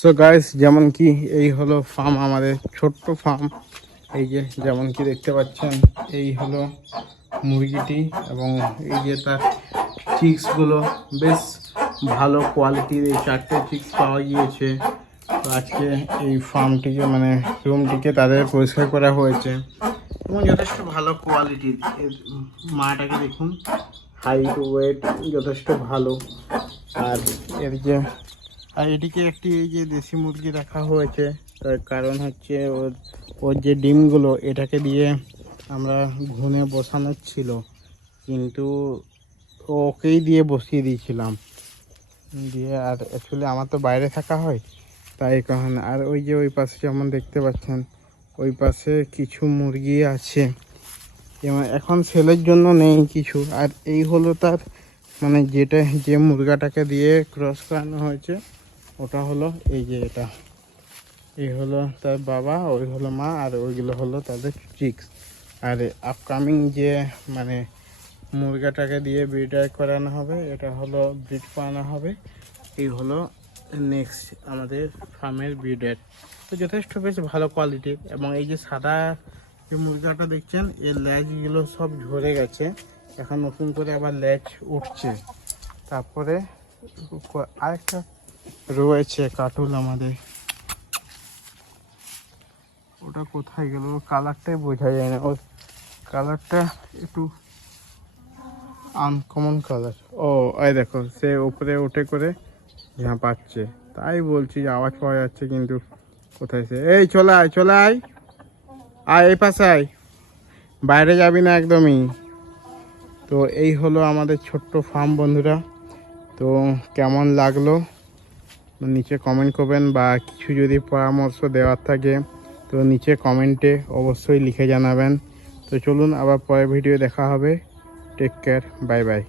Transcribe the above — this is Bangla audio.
সো গাইস, যেমন কি এই হলো ফার্ম, আমাদের ছোট্ট ফার্ম। এই যে যেমন কি দেখতে পাচ্ছেন, এই হলো মুরগিটি এবং এই যে তার চিক্সগুলো বেশ ভালো কোয়ালিটির। এই 4টে চিক্স পাওয়া গিয়েছে। তো আজকে এই ফার্মটিকে মানে রুমটিকে তাদের পরিষ্কার করা হয়েছে এবং যথেষ্ট ভালো কোয়ালিটির। এর মাটাকে দেখুন, হাইট ওয়েট যথেষ্ট ভালো। আর এর যে এটিকে একটি এই যে দেশি মুরগি রাখা হয়েছে, তার কারণ হচ্ছে ওর যে ডিমগুলো এটাকে দিয়ে আমরা ঘুনে বসানোর ছিল, কিন্তু ওকেই দিয়ে বসিয়ে দিয়েছিলাম দিয়ে। আর অ্যাকচুয়ালি আমার তো বাইরে থাকা হয়, তাই কারণে। আর ওই যে ওই পাশে যেমন দেখতে পাচ্ছেন, ওই পাশে কিছু মুরগি আছে যেমন এখন সেলের জন্য নেই কিছু। আর এই হলো তার মানে যেটা যে মুরগাটাকে দিয়ে ক্রস করানো হয়েছে, ওটা হলো এই যে এটা। এই হলো তার বাবা, ওই হলো মা, আর ওইগুলো হলো তাদের চিক্স। আর আপকামিং যে মানে মুরগাটাকে দিয়ে ব্রিডার করানো হবে, এটা হলো ব্রিড করানো হবে। এই হলো নেক্সট আমাদের ফার্মের ব্রিডার। তো যথেষ্ট বেশ ভালো কোয়ালিটির। এবং এই যে সাদা যে মুরগাটা দেখছেন, এর লেজগুলো সব ঝরে গেছে, এখন নতুন করে আবার লেজ উঠছে। তারপরে আরেকটা রয়েছে কাটুল আমাদের, ওটা কোথায় গেল? কালারটাই বোঝা যায় না, ওর কালারটা একটু আনকমন কালার। ও এই দেখো, সে উপরে উঠে করে ঝাঁপাচ্ছে, তাই বলছি যে আওয়াজ পাওয়া যাচ্ছে, কিন্তু কোথায় সে? এই চলে আয়, চলে আয়, আয় এই পাশে আয়, বাইরে যাবি না একদমই। তো এই হলো আমাদের ছোট্ট ফার্ম বন্ধুরা। তো কেমন লাগলো নিচে কমেন্ট করবেন, বা কিছু যদি পরামর্শ দেওয়ার থাকে তো নিচে কমেন্টে অবশ্যই লিখে জানাবেন। তো চলুন, আবার পরের ভিডিও দেখা হবে। Take care, bye by.